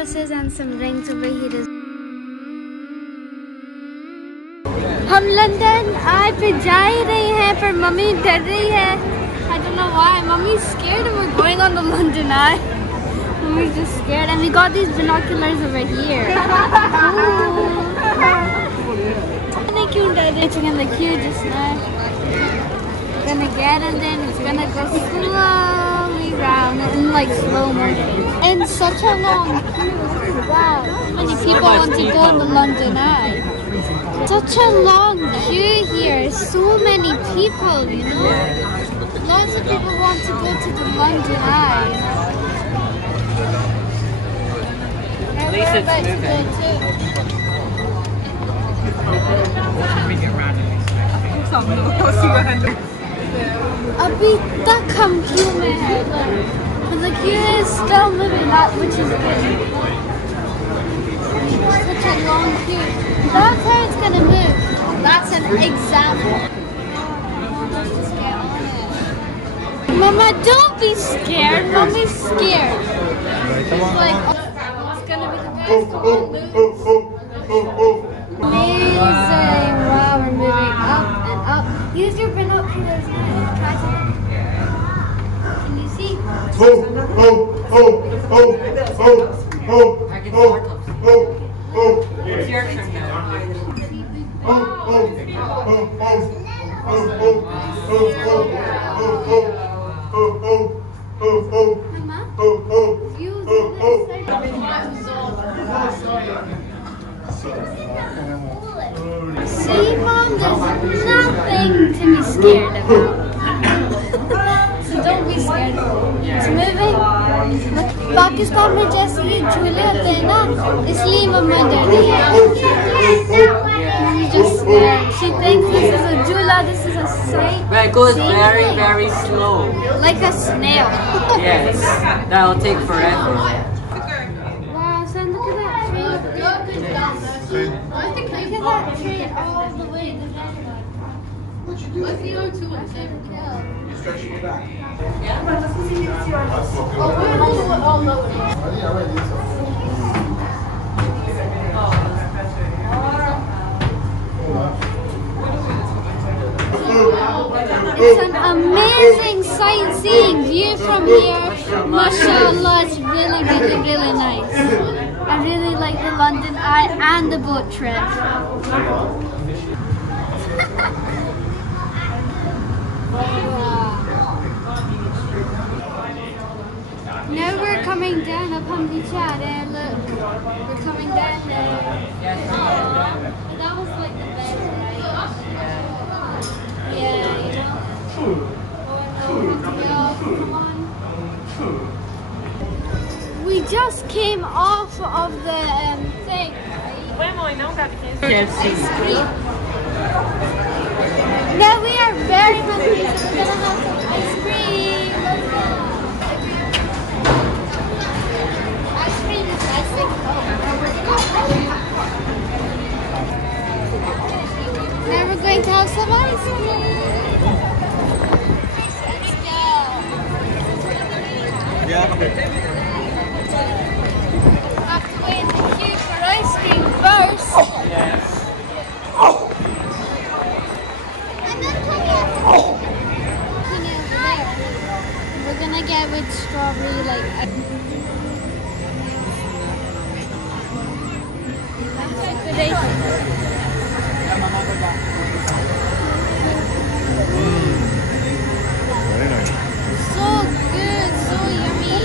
necklaces and some rings over here. हम London आए पे जा ही रहे हैं पर मम्मी डर रही है. I don't know why. Mommy's scared and we're going on the London Eye. Mommy's just scared and we got these binoculars over here. क्यों डर रहे? It's gonna queue just now. Gonna get and then it's gonna go slowly round in like slow motion. In such a long queue. Wow. How many people want to go on the London Eye? Such a long queue here. So many people, you know. Lots of people want to go to the London Eye. At least it's moving. अभी तक हम Q में हैं. The queue is still moving up, which is good. Such a long queue. That's how it's gonna move. That's an example. Let's get on it. Mama, don't be scared. Mommy's scared. It's like, it's gonna be the best of all moves. Amazing. Wow, we're moving up and up. Use your binoculars now. Try to. Can you see? It's your turn now. See, Mom, there's nothing to be scared about. So don't be scared. It's moving. Pakistan में जैसे ये झूले होते हैं ना, इसलिए मम्मा डर रही है. Just scared. She thinks this is a jula, this is a sight. But it goes very, very slow. Like a snail. Yes, that'll take forever. Wow, son, look at that tree. Look at that tree all the way. What's the O2 one? You're stretching your back. It's an amazing sightseeing view from here. MashaAllah, it's really, really, really nice. I really like the London Eye and the boat trip. Now we're coming down up on the chair. Look, we're coming down there. That was like the best, right? Yeah, you know. Come on. We just came off of the thing. Ice cream. Now we are very hungry, so we're gonna have some ice cream. Let's go. Ice cream is nice thing. Now we're going to have some ice cream. Let's go. Have to wait in the queue for ice cream first. We're gonna get with strawberry, like. So good, so yummy.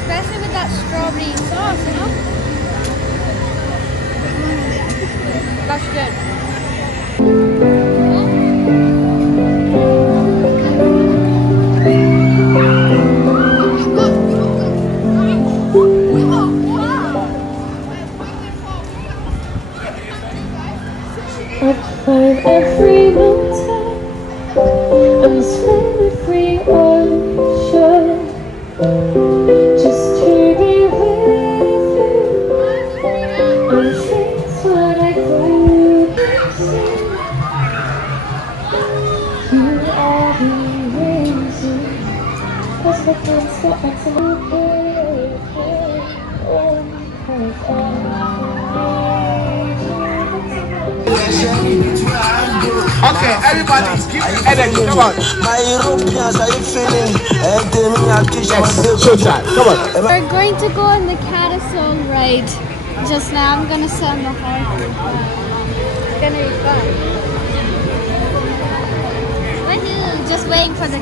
Especially with that strawberry sauce, you know? That's good. Every mountain, I'm swimming free ocean, just to be with you. On things when I couldn't see, you are the reason. Cause the things that I Okay, everybody, give me energy. Come on. My Europeans, are you feeling? Yes, showtime. Come on. We're going to go on the carousel ride. Just now, I'm gonna sit on the horse. It's gonna be fun. Woohoo! Just waiting for the.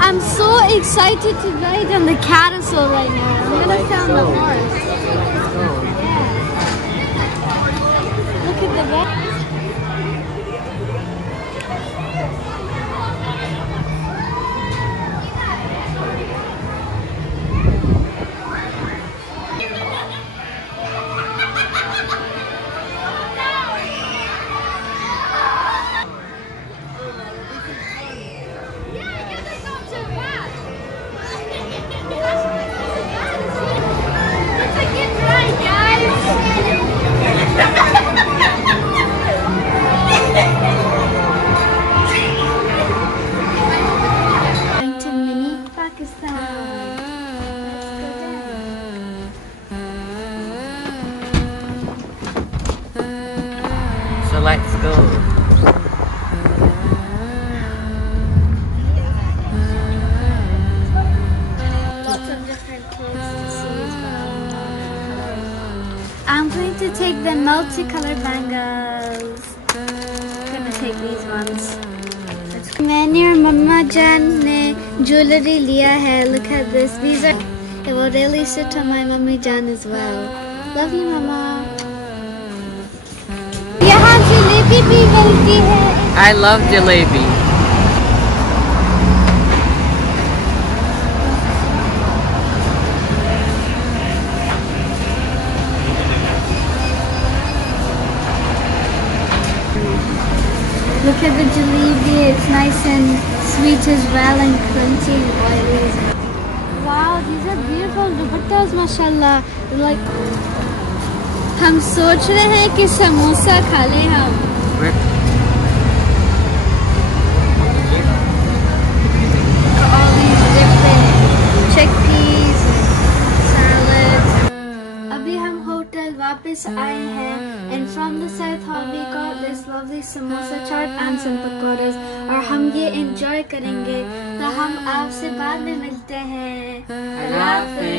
I'm so excited to ride on the carousel right now. I'm gonna sit on the horse. Yeah. Look at the back. So let's go. Lots of different clothes to see as well. I'm going to take the multicolored bangles. I'm gonna take these ones. मैंने और मम्मा जान ने jewelry लिया है. Look at this. These are. It will really sit on my mummy Jan as well. Love you, Mama. यहाँ जलेबी भी मिलती है. I love jalebi. Look at the jalebi. It's nice and sweet as well and crunchy and oily. Wow, these are beautiful dupattas, mashallah. They're like. हम सोच रहे हैं कि समोसा खा लें हम. All these different chickpeas, salads. अभी हम होटल वापस आए हैं and from the south hall we got this lovely samosa chaat and some pakoras और हम ये enjoy करेंगे. तो हम आपसे बाद में मिलते हैं. अल्लाह हाफ़िज़.